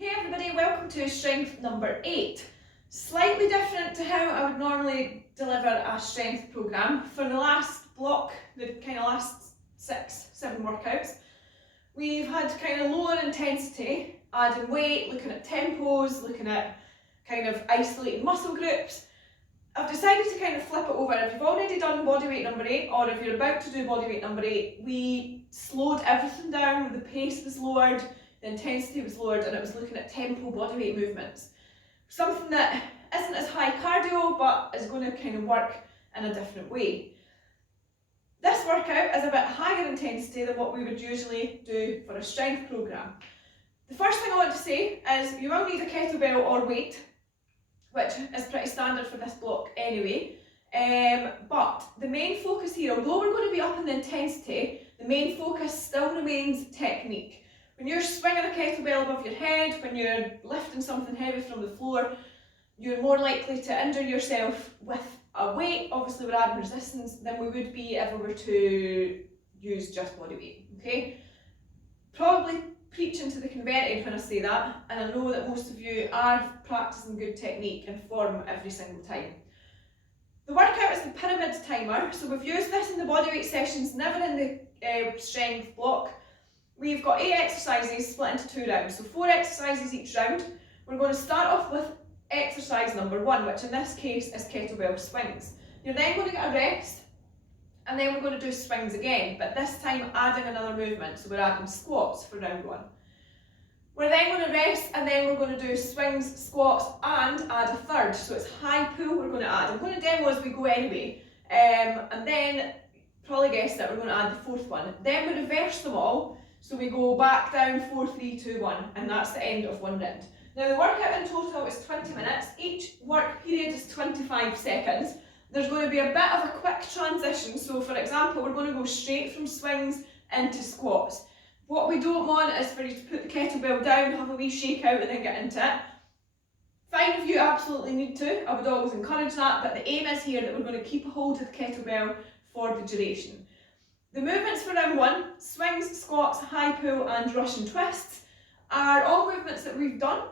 Hey everybody, welcome to strength number 8. Slightly different to how I would normally deliver a strength programme. For the last block, the kind of last 6-7 workouts, we've had kind of lower intensity, adding weight, looking at tempos, looking at kind of isolated muscle groups. I've decided to kind of flip it over. If you've already done bodyweight number 8, or if you're about to do bodyweight number 8, we slowed everything down, the pace was lowered, the intensity was lowered, and it was looking at tempo bodyweight movements. Something that isn't as high cardio, but is going to kind of work in a different way. This workout is a bit higher intensity than what we would usually do for a strength programme. The first thing I want to say is you will need a kettlebell or weight, which is pretty standard for this block anyway. But the main focus here, although we're going to be up in the intensity, the main focus still remains technique. When you're swinging a kettlebell above your head, when you're lifting something heavy from the floor, you're more likely to injure yourself with a weight, obviously we're adding resistance, than we would be if we were to use just body weight, okay? Probably preaching to the converted when I say that, and I know that most of you are practicing good technique and form every single time. The workout is the pyramid timer, so we've used this in the bodyweight sessions, never in the strength block. We've got 8 exercises split into 2 rounds, so 4 exercises each round. We're going to start off with exercise number 1, which in this case is kettlebell swings. You're then going to get a rest, and then we're going to do swings again, but this time adding another movement, so we're adding squats for round 1. We're then going to rest, and then we're going to do swings, squats, and add a third, so it's high pull we're going to add. I'm going to demo as we go anyway, and then, probably guessed it, we're going to add the 4th one. Then we reverse them all, so we go back down 4, 3, 2, 1, and that's the end of one round. Now the workout in total is 20 minutes, each work period is 25 seconds. There's going to be a bit of a quick transition, so for example we're going to go straight from swings into squats. What we don't want is for you to put the kettlebell down, have a wee shake out and then get into it. Fine if you absolutely need to, I would always encourage that, but the aim is here that we're going to keep a hold of the kettlebell for the duration. The movements for round 1, swings, squats, high pull and Russian twists, are all movements that we've done,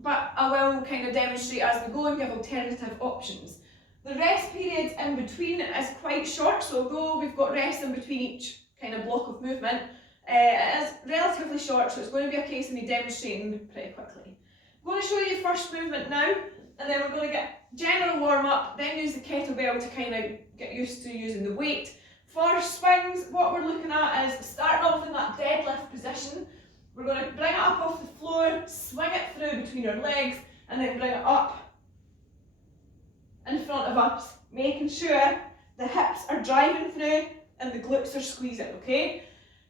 but I will kind of demonstrate as we go and give alternative options. The rest period in between is quite short, so although we've got rest in between each kind of block of movement, it is relatively short, so it's going to be a case of me demonstrating pretty quickly. I'm going to show you the first movement now, and then we're going to get general warm up, then use the kettlebell to kind of get used to using the weight. For swings, what we're looking at is starting off in that deadlift position. We're going to bring it up off the floor, swing it through between your legs, and then bring it up in front of us, making sure the hips are driving through and the glutes are squeezing, okay?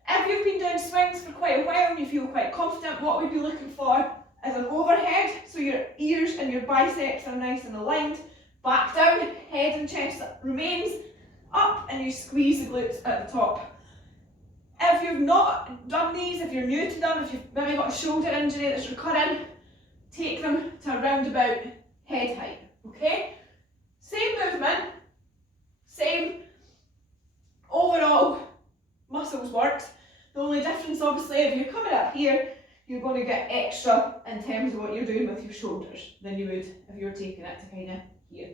If you've been doing swings for quite a while and you feel quite confident, what we'd be looking for is an overhead, so your ears and your biceps are nice and aligned. Back down, head and chest remains, up, and you squeeze the glutes at the top. If you've not done these, if you're new to them, if you've maybe got a shoulder injury that's recurring, take them to around about head height, okay? Same movement, same overall muscles worked. The only difference obviously, if you're coming up here, you're going to get extra in terms of what you're doing with your shoulders than you would if you were taking it to kind of here,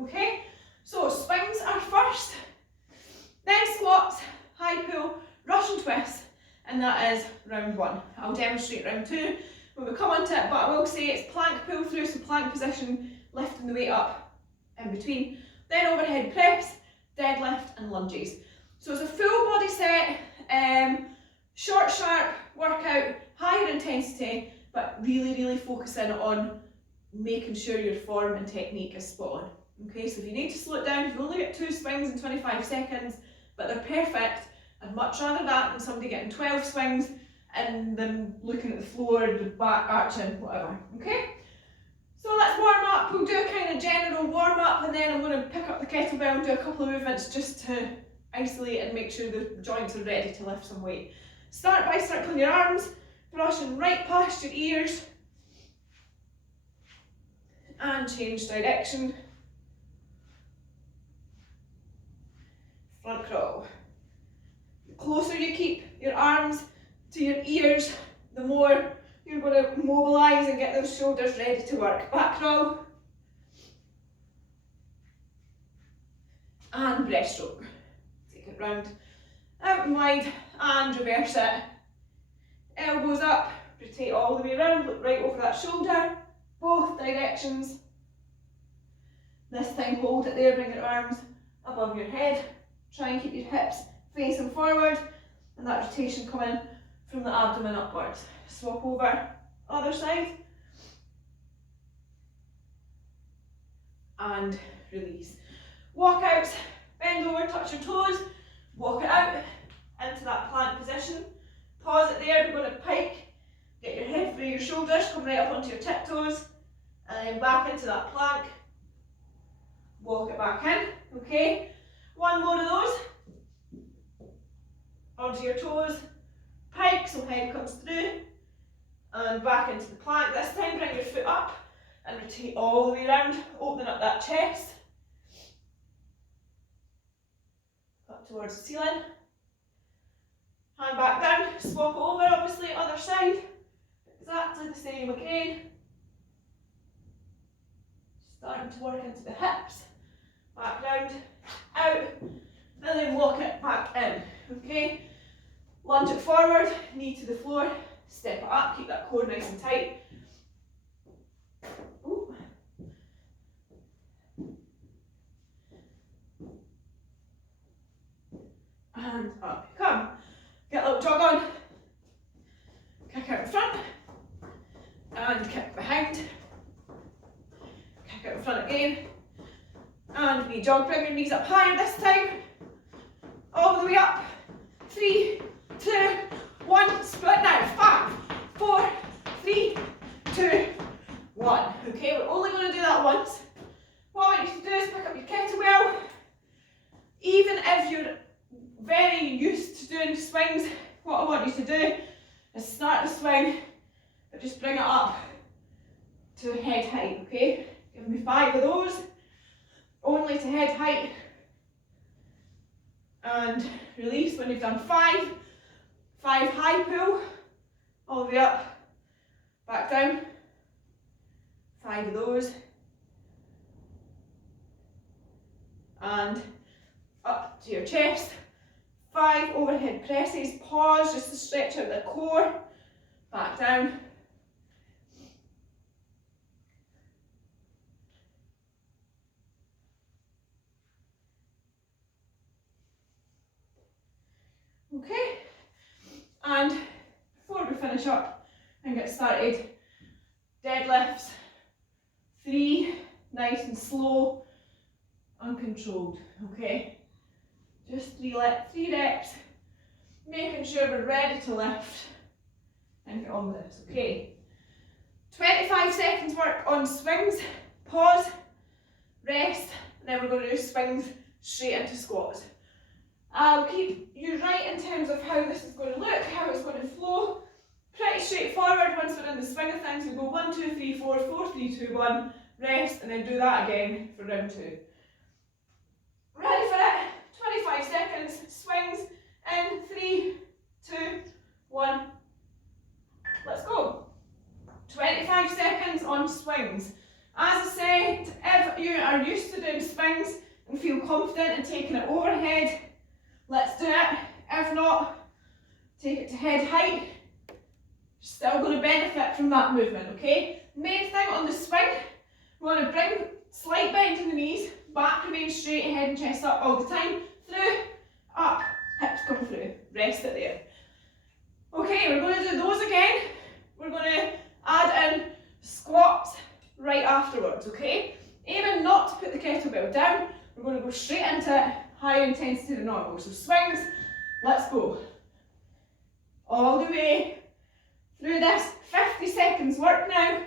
okay? So swings are first, then squats, high pull, Russian twist, and that is round 1. I'll demonstrate round 2 when we come onto it, but I will say it's plank pull through, so plank position, lifting the weight up in between, then overhead press, deadlift and lunges. So it's a full body set, short, sharp workout, higher intensity, but really focusing on making sure your form and technique is spot on. Okay, so if you need to slow it down, you've only got 2 swings in 25 seconds, but they're perfect. I'd much rather that than somebody getting 12 swings and them looking at the floor, the back arching, whatever, okay? So let's warm up. We'll do a kind of general warm up, and then I'm going to pick up the kettlebell and do a couple of movements just to isolate and make sure the joints are ready to lift some weight. Start by circling your arms, brushing right past your ears, and change direction. Front crawl. The closer you keep your arms to your ears, the more you're going to mobilise and get those shoulders ready to work. Back row. And breaststroke. Take it round, out and wide, and reverse it. Elbows up, rotate all the way around, look right over that shoulder, both directions. This time hold it there, bring your arms above your head. Try and keep your hips facing forward, and that rotation coming from the abdomen upwards. Swap over, other side. And release. Walk out, bend over, touch your toes, walk it out into that plank position. Pause it there, we're going to pike, get your head through your shoulders, come right up onto your tiptoes, and then back into that plank. Walk it back in, okay? One more of those. Onto your toes, pike, so head comes through, and back into the plank. This time bring your foot up and rotate all the way around, opening up that chest. Up towards the ceiling. Hand back down, swap over, obviously, other side. Exactly the same again. Starting to work into the hips. Back round, out, and then walk it back in. Okay? Lunge it forward, knee to the floor, step it up, keep that core nice and tight. Ooh. And up you come. Get a little jog on. Kick out in front. And kick behind. Kick out in front again. And we jog, bring your knees up higher this time. All the way up. 3, 2, 1. Split now. 5, 4, 3, 2, 1. Okay, we're only going to do that once. What I want you to do is pick up your kettlebell. Even if you're very used to doing swings, what I want you to do is start the swing, but just bring it up to head height, okay? Give me 5 of those, only to head height, and release when you've done 5. 5 high pull, all the way up, back down, 5 of those, and up to your chest. 5 overhead presses, pause just to stretch out the core, back down. Okay, and before we finish up and get started, deadlifts, 3, nice and slow, uncontrolled, okay? Just 3 reps, making sure we're ready to lift and get on with this, okay? 25 seconds work on swings, pause, rest, and then we're going to do swings straight into squats. I'll keep you right in terms of how this is going to look, how it's going to flow. Pretty straightforward. Once we're in the swing of things, we go 1, 2, 3, 4, 4, 3, 2, 1, rest, and then do that again for round 2. Ready for it? 25 seconds, swings in 3, 2, 1. Let's go. 25 seconds on swings. As I said, if you are used to doing swings and feel confident in taking it overhead, let's do it. If not, take it to head height. Still going to benefit from that movement, okay? Main thing on the swing, we want to bring slight bend in the knees, back remains straight, head and chest up all the time. Through, up, hips come through. Rest it there. Okay, we're going to do those again. We're going to add in squats right afterwards, okay? Aiming not to put the kettlebell down, we're going to go straight into it, high intensity to normal. So swings, let's go. All the way through this, 50 seconds work now.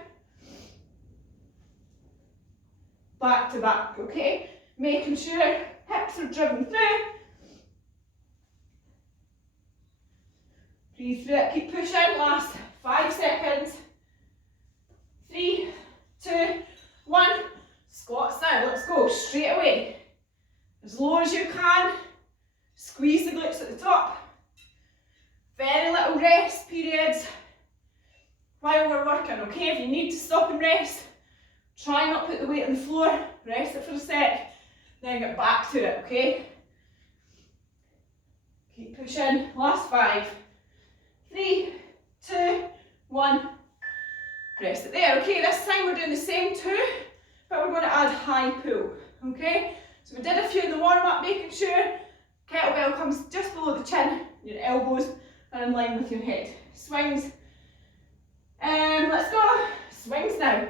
Back to back, okay? Making sure hips are driven through. Breathe through it, keep pushing, last 5 seconds. 3, 2, 1. Squats now, let's go, straight away. As low as you can. Squeeze the glutes at the top. Very little rest periods. while we're working, okay? If you need to stop and rest, try not put the weight on the floor, rest it for a sec, then get back to it, okay? Keep pushing, last 5, 3, 2, 1, rest it there, okay? This time we're doing the same 2, but we're going to add high pull, okay? So we did a few in the warm-up, making sure kettlebell comes just below the chin, your elbows are in line with your head. Swings, let's go, swings now.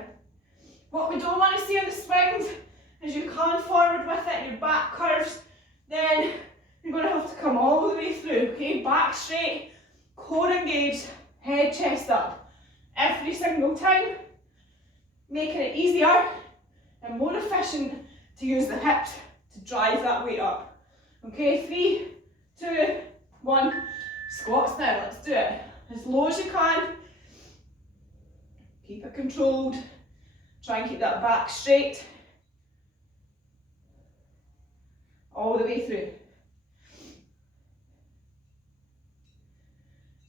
What we don't want to see on the swings is you coming forward with it, your back curves, then you're going to have to come all the way through, okay? Back straight, core engaged, head, chest up. Every single time, making it easier and more efficient to use the hips to drive that weight up. Okay, 3, 2, 1, squats now, let's do it. As low as you can, keep it controlled, try and keep that back straight, all the way through.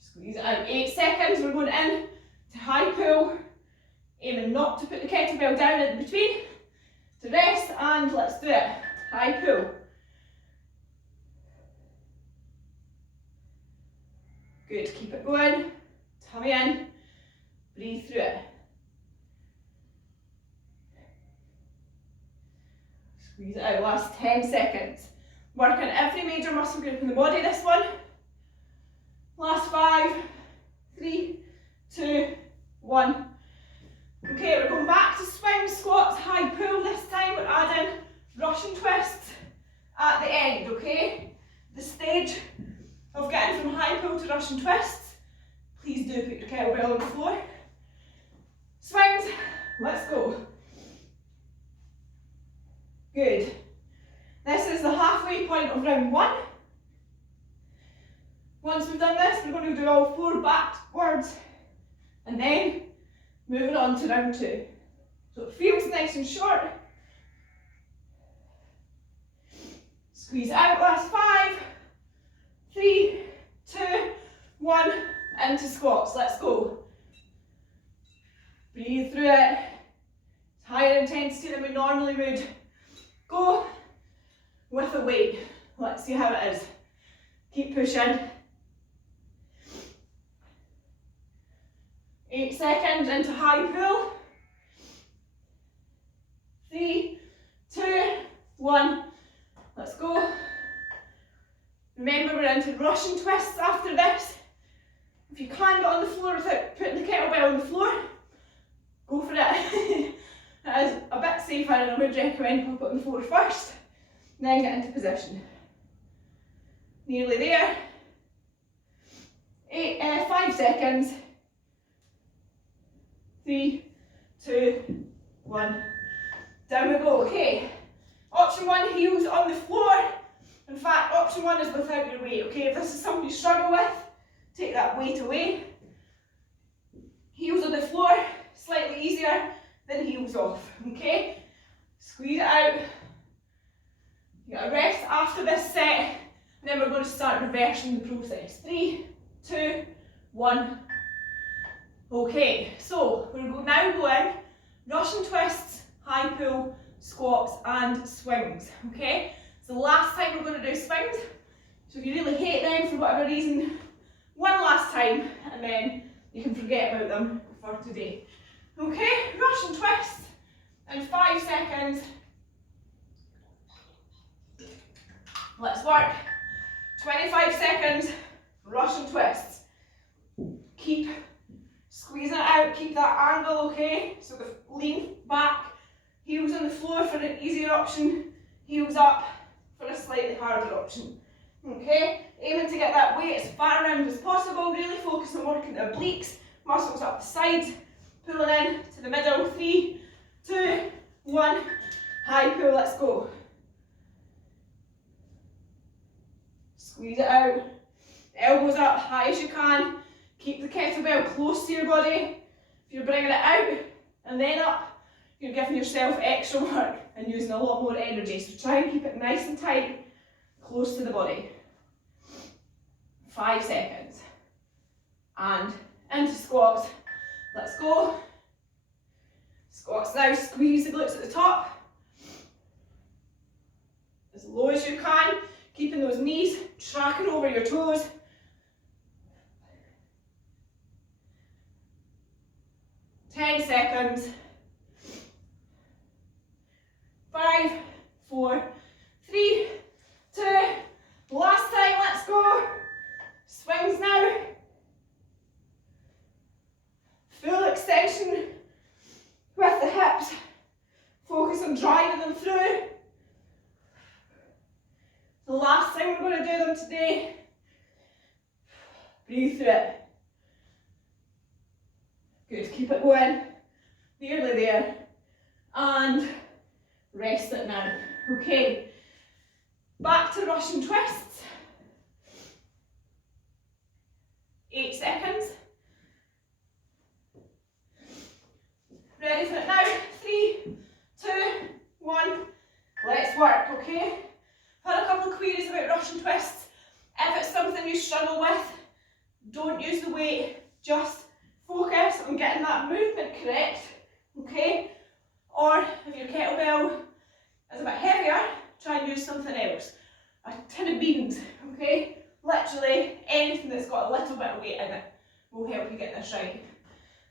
Squeeze it out, 8 seconds, we're going in to high pull, aiming not to put the kettlebell down in between, to rest, and let's do it, high pull. Good, keep it going, tummy in, breathe through it. Squeeze it out, last 10 seconds. Work on every major muscle group in the body, this one. Last 5, 3, 2, 1. Okay, we're going back to swing, squats, high pull. This time we're adding Russian twists at the end, okay? The stage of getting from high pull to Russian twists, please do put your kettlebell on the floor. Swings, let's go. Good. This is the halfway point of round 1. Once we've done this, we're going to do all 4 backwards and then moving on to round 2. So it feels nice and short. Squeeze out, last 5, 3, 2, 1, into squats, let's go. Breathe through it. It's higher intensity than we normally would. Go with a weight. Let's see how it is. Keep pushing. 8 seconds into high pull. 3, 2, 1. Let's go. Remember, we're into Russian twists after this. If you can't get on the floor without putting the kettlebell on the floor, go for it. It is a bit safer, and I would recommend put it on the floor first, then get into position. Nearly there. 5 seconds. 3, 2, 1. Down we go. Okay. Option 1, heels on the floor. In fact, option 1 is without your weight. Okay, if this is something you struggle with, take that weight away. Heels on the floor, slightly easier than heels off. Okay, squeeze it out. You got to rest after this set, and then we're going to start reversing the process. 3, 2, 1. Okay, so we're now going Russian twists, high pull, squats, and swings. Okay, so the last time we're going to do swings. So if you really hate them for whatever reason, one last time, and then you can forget about them for today. Okay, Russian twist in 5 seconds. Let's work. 25 seconds, Russian twists. Keep squeezing it out, keep that angle, okay? So lean back, heels on the floor for an easier option, heels up for a slightly harder option. Okay, aiming to get that weight as far around as possible, really focus on working the obliques, muscles up the sides, pulling in to the middle. 3, 2, 1, high pull, let's go. Squeeze it out, elbows up high as you can, keep the kettlebell close to your body. If you're bringing it out and then up, you're giving yourself extra work and using a lot more energy, so try and keep it nice and tight, close to the body. 5 seconds. And into squats, Let's go. Squats now, squeeze the glutes at the top. As low as you can, keeping those knees tracking over your toes. Ten seconds. 5, 4, 3, 2, last time, let's go. Swings now. Full extension with the hips. Focus on driving them through. The last time we're going to do them today. Breathe through it. Good, keep it going. Nearly there. And rest it now. Okay. Back to Russian twists. 8 seconds. Ready for it now. 3, 2, 1. Let's work, okay? I've had a couple of queries about Russian twists. If it's something you struggle with, don't use the weight. Just focus on getting that movement correct, okay? Or if your kettlebell is a bit heavier, try and use something else. A tin of beans, okay? Literally anything that's got a little bit of weight in it will help you get this right.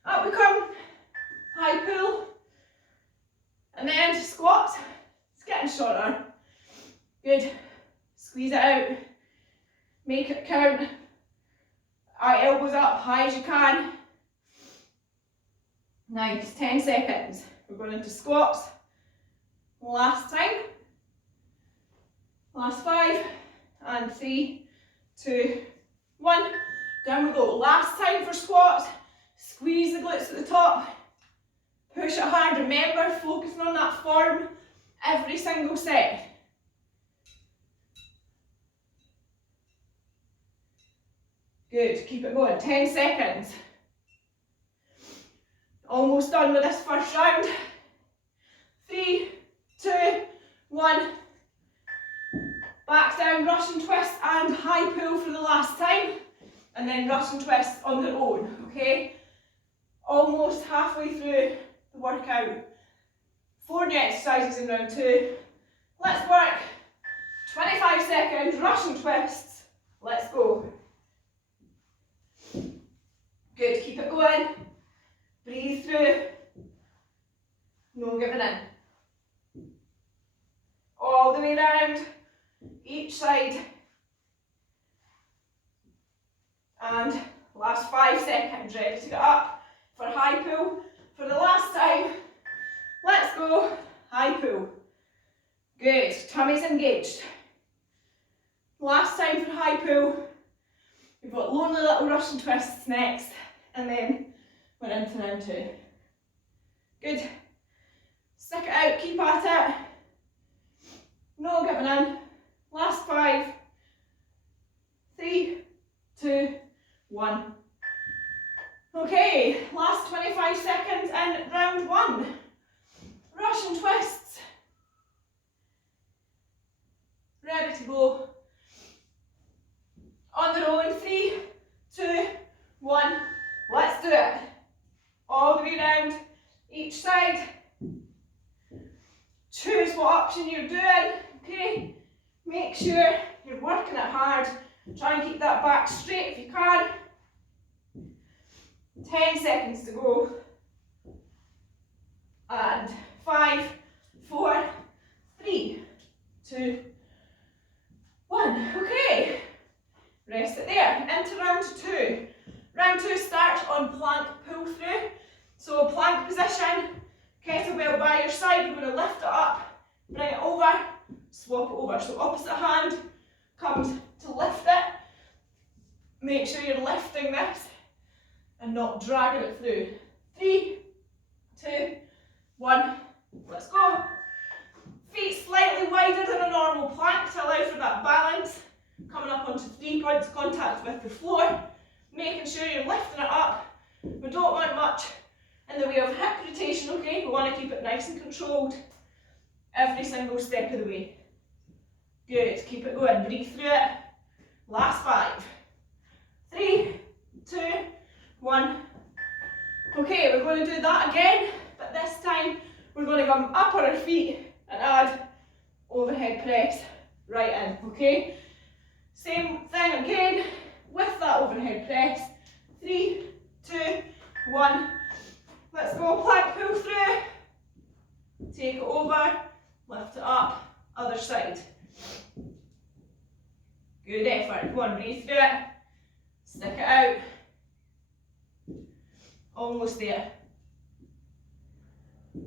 Up we come. High pull, and then squat. It's getting shorter. Good. Squeeze it out. Make it count. Our elbows up, high as you can. Nice. 10 seconds. We're going into squats. Last time. Last 5, and 3, 2, 1. Down we go. Last time for squats. Squeeze the glutes at the top. Push it hard, remember, focusing on that form every single set. Good, keep it going, 10 seconds. Almost done with this first round. 3, 2, 1. Back down, Russian twist and high pull for the last time. And then Russian twist on their own, okay? Almost halfway through the workout. 4 new exercises in round 2. Let's work. 25 seconds, Russian twists. Let's go. Good, keep it going. Breathe through. No giving in. All the way around, each side. And last 5 seconds, ready to get up for high pull. For the last time, let's go, high pull. Good, tummy's engaged. Last time for high pull. We've got lonely little Russian twists next, and then we're into round 2. Good. Stick it out, keep at it. No giving in. Last 5, 3, 2, 1. Okay, last 25 seconds in round 1. Russian twists. Ready to go. On their own, 3, 2, 1. Let's do it. All the way around, each side. Choose what option you're doing, okay? Make sure you're working it hard. Try and keep that back straight if you can. 10 seconds to go. And 5, 4, 3, 2, 1. Okay. Rest it there. Into round 2. Round 2 starts on plank pull through. So plank position, kettlebell by your side. You're going to lift it up, bring it over, swap it over. So opposite hand comes to lift it. Make sure you're lifting this and not dragging it through. 3, 2, 1. Let's go. Feet slightly wider than a normal plank to allow for that balance. Coming up onto 3 points of contact with the floor. Making sure you're lifting it up. We don't want much in the way of hip rotation, okay? We want to keep it nice and controlled every single step of the way. Good, keep it going, breathe through it. Last 5, 3, 2, 1. Okay, we're going to do that again, but this time we're going to come up on our feet and add overhead press right in, okay? Same thing again with that overhead press. 3, 2, 1. Let's go, plank pull through. Take it over, lift it up, other side. Good effort. Go on, breathe through it. Stick it out. Almost there.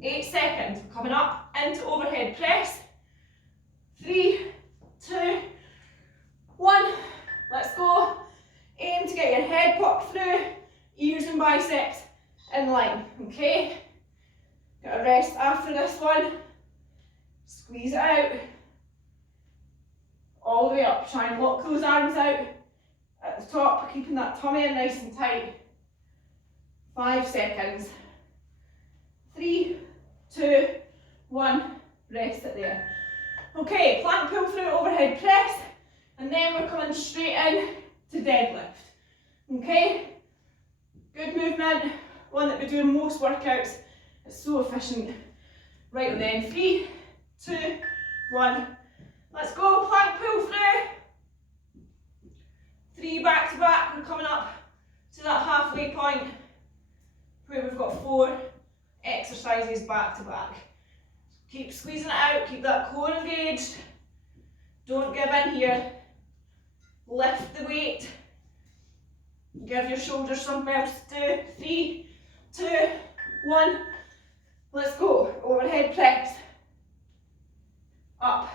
8 seconds. We're coming up into overhead press. 3, 2, 1. Let's go. Aim to get your head popped through, ears and biceps in line, okay? Got a rest after this one. Squeeze it out. All the way up. Try and lock those arms out at the top, keeping that tummy in nice and tight. 5 seconds. 3, 2, 1. Rest it there. Okay, plank pull through overhead press, and then we're coming straight in to deadlift. Okay? Good movement. One that we do in most workouts. It's so efficient. Right then. 3, 2, 1. Let's go. Plank pull through. 3 back to back. We're coming up to that halfway point where we've got 4 exercises back to back. Keep squeezing it out. Keep that core engaged. Don't give in here. Lift the weight. Give your shoulders something else to do. 3, 2, 1. Let's go. Overhead press. Up.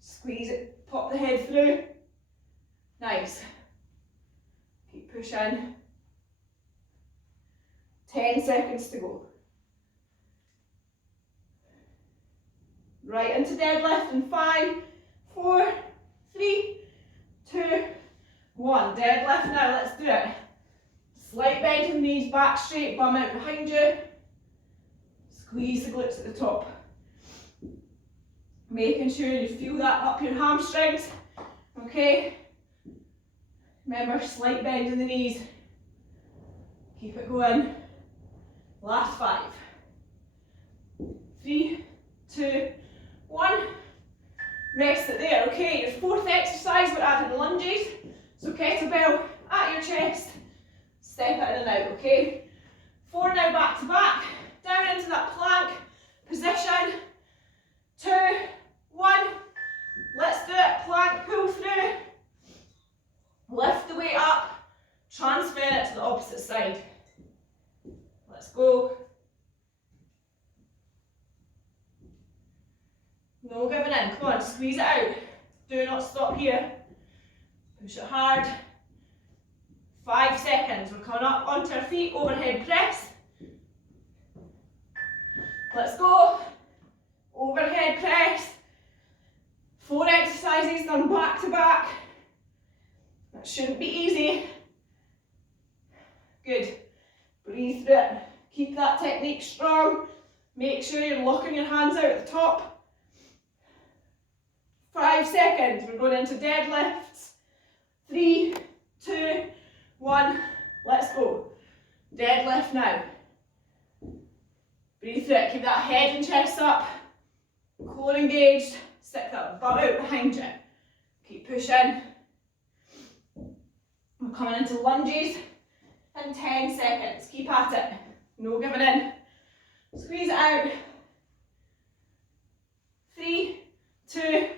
Squeeze it. Pop the head through. Nice. Keep pushing. 10 seconds to go. Right into deadlift in 5, 4, 3, 2, 1. Deadlift now, let's do it. Slight bend in the knees, back straight, bum out behind you. Squeeze the glutes at the top. Making sure you feel that up your hamstrings. Okay? Remember, slight bend in the knees. Keep it going. Last 5. 3, 2, 1. Rest it there. Okay, your 4th exercise, we're adding lunges. So kettlebell at your chest. Step it in and out, okay? 4 now back to back. Down into that plank position. 2, 1. Let's do it. Plank pull through. Lift the weight up. Transfer it to the opposite side. Let's go. No giving in. Come on, squeeze it out. Do not stop here. Push it hard. 5 seconds. We're coming up onto our feet. Overhead press. Let's go. Overhead press. 4 exercises done back to back. That shouldn't be easy. Good. Breathe through it. Keep that technique strong. Make sure you're locking your hands out at the top. 5 seconds. We're going into deadlifts. 3, 2, 1. Let's go. Deadlift now. Breathe through it. Keep that head and chest up. Core engaged. Stick that bum out behind you. Keep pushing. We're coming into lunges in 10 seconds. Keep at it. No giving in. Squeeze it out. 3, 2,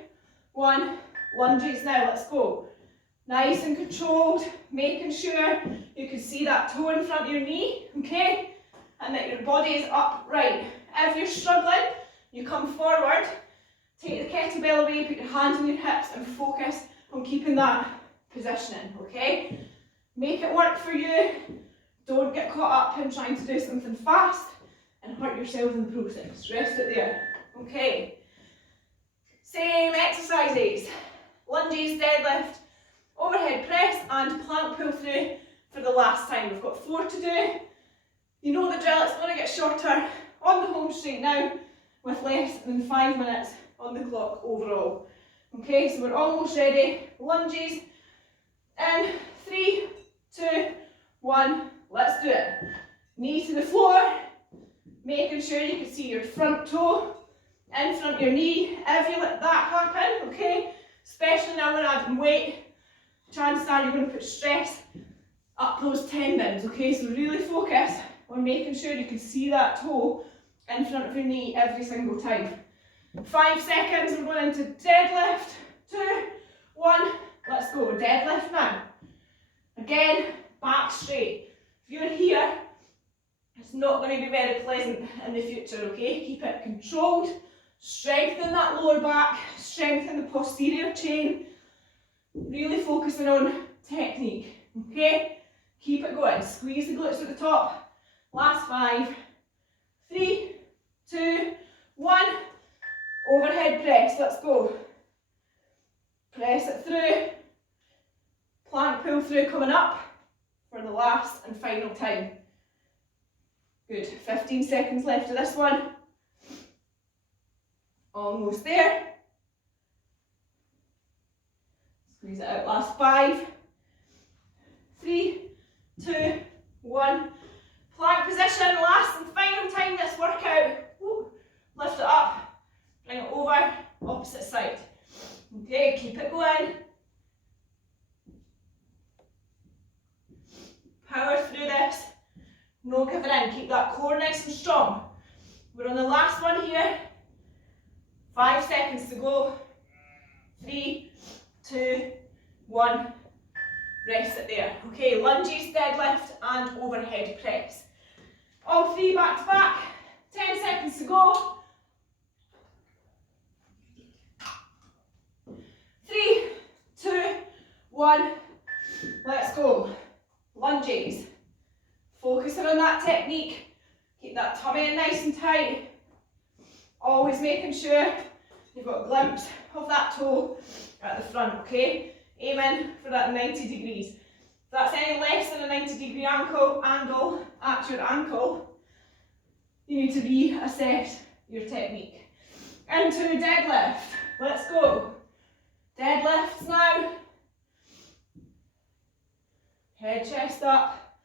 1. Lunges now. Let's go. Nice and controlled. Making sure you can see that toe in front of your knee. Okay? And that your body is upright. If you're struggling, you come forward. Take the kettlebell away. Put your hands on your hips and focus on keeping that positioning. Okay? Make it work for you. Don't get caught up in trying to do something fast and hurt yourself in the process. Rest it there. Okay. Same exercises. Lunges, deadlift, overhead press and plank pull through for the last time. We've got 4 to do. You know the drill, it's going to get shorter on the home straight now with less than 5 minutes on the clock overall. Okay, so we're almost ready. Lunges in 3, 2, 1. Let's do it. Knee to the floor, making sure you can see your front toe in front of your knee. If you let that happen, okay, especially now when adding weight, chances are you're going to put stress up those tendons, okay? So really focus on making sure you can see that toe in front of your knee every single time. 5 seconds, we're going into deadlift. 2, 1, let's go. Deadlift now. Again, back straight. If you're here, it's not going to be very pleasant in the future, okay? Keep it controlled. Strengthen that lower back. Strengthen the posterior chain. Really focusing on technique, okay? Keep it going. Squeeze the glutes at the top. Last 5, 3, 2, 1. Overhead press, let's go. Press it through. Plank pull through coming up for the last and final time. Good, 15 seconds left of this one. Almost there. Squeeze it out, last 5, 3, 2, 1. Plank position, last and final time this workout. Woo. Lift it up, bring it over, opposite side. Okay, keep it going. Power through this. No giving in, keep that core nice and strong. We're on the last one here. 5 seconds to go. 3, 2, 1. Rest it there. Okay, lunges, deadlift, and overhead press. All 3 back to back. 10 seconds to go. 3, 2, 1. Let's go. Lunges. Focusing on that technique. Keep that tummy in nice and tight. Always making sure you've got a glimpse of that toe at the front, okay? Aiming for that 90 degrees. If that's any less than a 90-degree angle at your ankle, you need to reassess your technique. Into deadlift. Let's go. Deadlifts now. Head, chest up.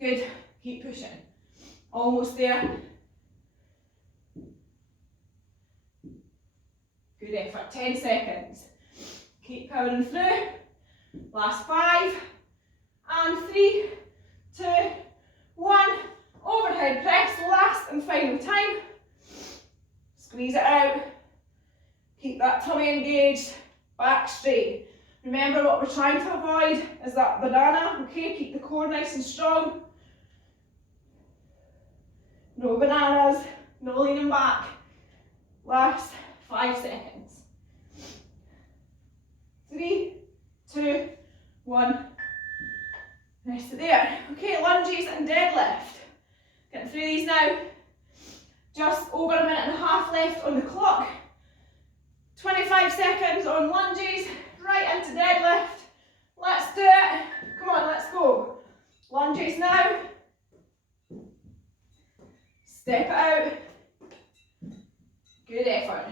Good. Keep pushing. Almost there. Good effort. 10 seconds. Keep powering through. Last 5. And 3, 2, 1. Overhead press. Last and final time. Squeeze it out. Keep that tummy engaged. Back straight. Remember, what we're trying to avoid is that banana. Okay, keep the core nice and strong. No bananas, no leaning back. Last 5 seconds. 3, 2, 1. Rest it there. Okay, lunges and deadlift. Getting through these now. Just over a minute and a half left on the clock. 25 seconds on lunges, right into deadlift. Let's do it. Come on, let's go. Lunges now. Step it out. Good effort.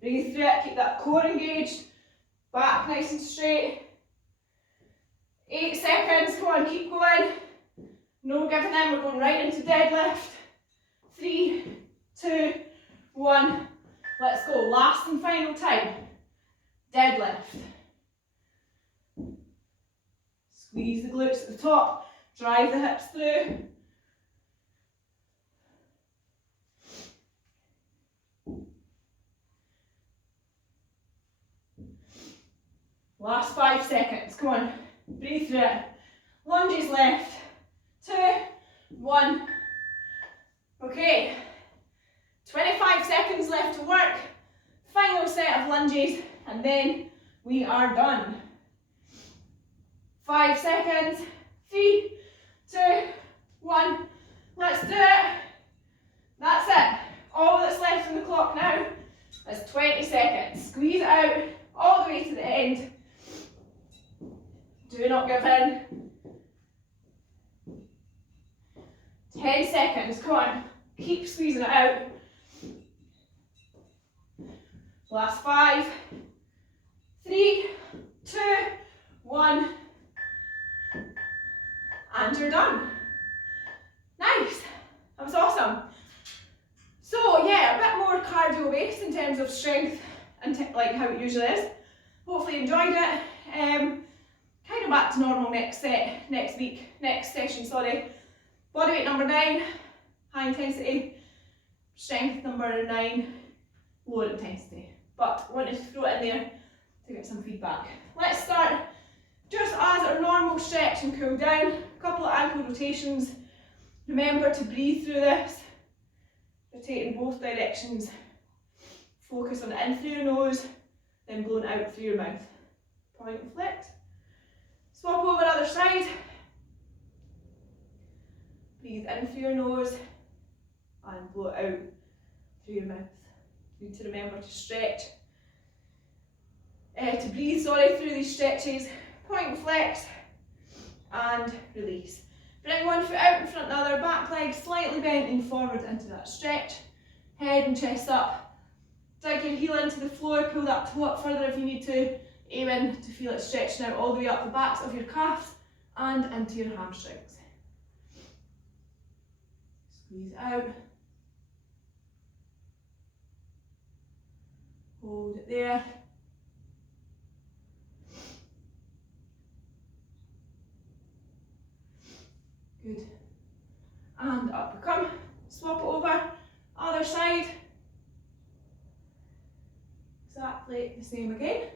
Breathe through it, keep that core engaged. Back nice and straight. 8 seconds, come on, keep going. No giving in, we're going right into deadlift. 3, 2, 1. Let's go. Last and final time. Deadlift. Squeeze the glutes at the top. Drive the hips through. Last 5 seconds. Come on. Breathe through it. Lunges left. 2, 1. Okay. 25 seconds left to work. Final set of lunges, and then we are done. 5 seconds. 3, 2, 1. Let's do it. That's it. All that's left on the clock now is 20 seconds. Squeeze it out all the way to the end. Do not give in. 10 seconds. Come on. Keep squeezing it out. Last 5, 3, 2, 1. And you're done. Nice, that was awesome. So yeah, a bit more cardio based in terms of strength and like how it usually is. Hopefully you enjoyed it. Kind of back to normal next session, sorry. Bodyweight number 9, high intensity. Strength number 9, lower intensity. But I wanted to throw it in there to get some feedback. Let's start just as a normal stretch and cool down. A couple of ankle rotations. Remember to breathe through this. Rotate in both directions. Focus on in through your nose, then blowing out through your mouth. Point and flex. Swap over other side. Breathe in through your nose and blow it out through your mouth. You need to remember to stretch. To breathe, through these stretches. Point and flex and release. Bring one foot out in front of the other, back leg slightly bending forward into that stretch. Head and chest up. Dig your heel into the floor, pull that toe up further if you need to. Aim in to feel it stretching out all the way up the backs of your calves and into your hamstrings. Squeeze out. Hold it there. Good. And up we come. Swap it over. Other side. Exactly the same again.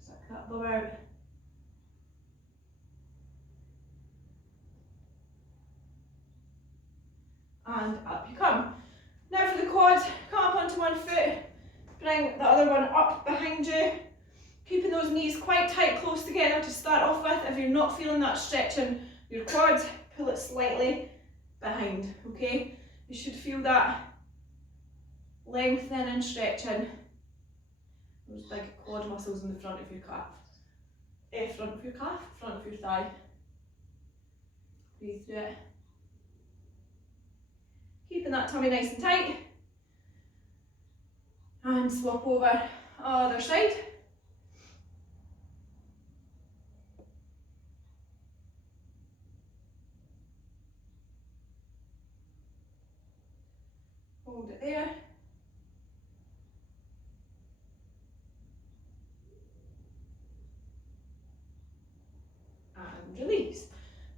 Suck that blow out. And up you come. Now for the quads, come up onto one foot, bring the other one up behind you, keeping those knees quite tight, close together to start off with. If you're not feeling that stretch in your quads, pull it slightly behind, okay? You should feel that lengthening and stretching those big quad muscles in the front of your calf. Front of your calf, front of your thigh. Breathe through it. Keeping that tummy nice and tight. And swap over other side. Hold it there. And release.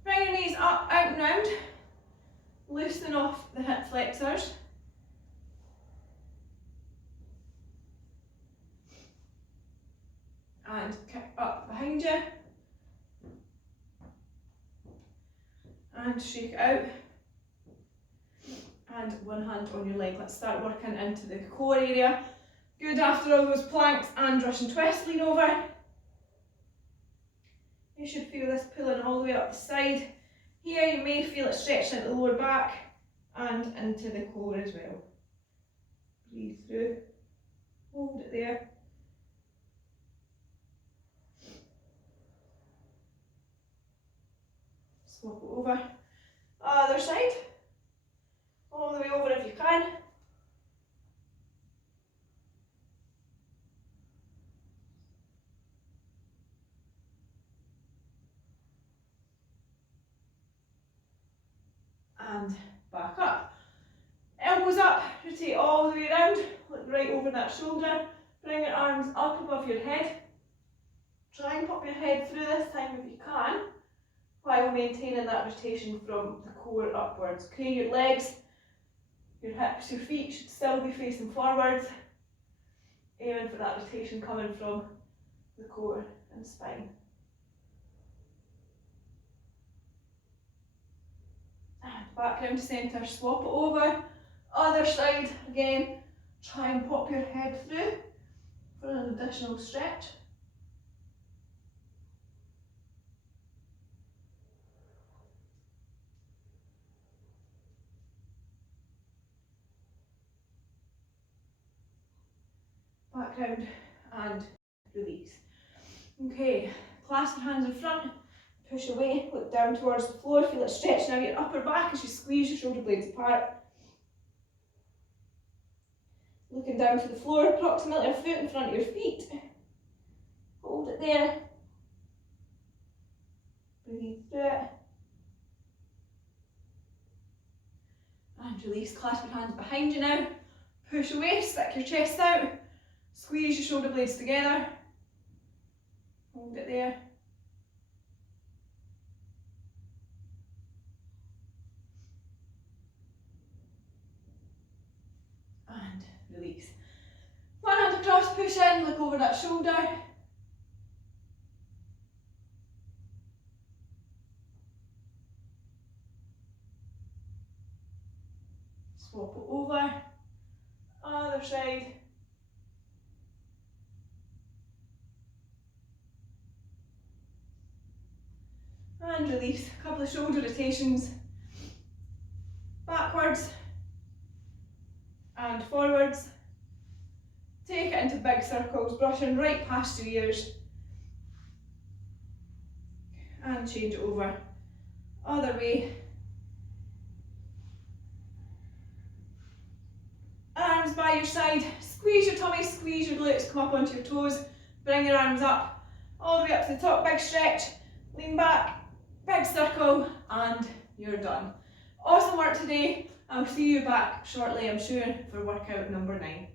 Bring your knees up, out and round. Loosen off the hip flexors. And kick up behind you. And shake it out. And one hand on your leg. Let's start working into the core area. Good after all those planks and Russian twists. Lean over. You should feel this pulling all the way up the side. Here you may feel it stretching at the lower back and into the core as well. Breathe through. Hold it there. Swap it over. Other side. All the way over if you can. And back up. Elbows up, rotate all the way around, look right over that shoulder. Bring your arms up above your head. Try and pop your head through this time if you can, while maintaining that rotation from the core upwards. Okay, your legs, your hips, your feet should still be facing forwards, aiming for that rotation coming from the core and spine. And back down to centre, swap it over. Other side again, try and pop your head through for an additional stretch. Back round and release. Okay, clasp your hands in front, push away, look down towards the floor, feel it stretching out your upper back as you squeeze your shoulder blades apart. Looking down to the floor, approximately a foot in front of your feet. Hold it there. release, clasp your hands behind you now, push away, stick your chest out, squeeze your shoulder blades together, hold it there. And release. One hand across, push in, look over that shoulder. Swap it over. Other side. And release. A couple of shoulder rotations. Backwards and forwards. Take it into big circles, brushing right past your ears. And change it over. Other way. Arms by your side. Squeeze your tummy, squeeze your glutes, come up onto your toes. Bring your arms up, all the way up to the top, big stretch. Lean back, big circle, and you're done. Awesome work today. I'll see you back shortly, I'm sure, for workout number 9.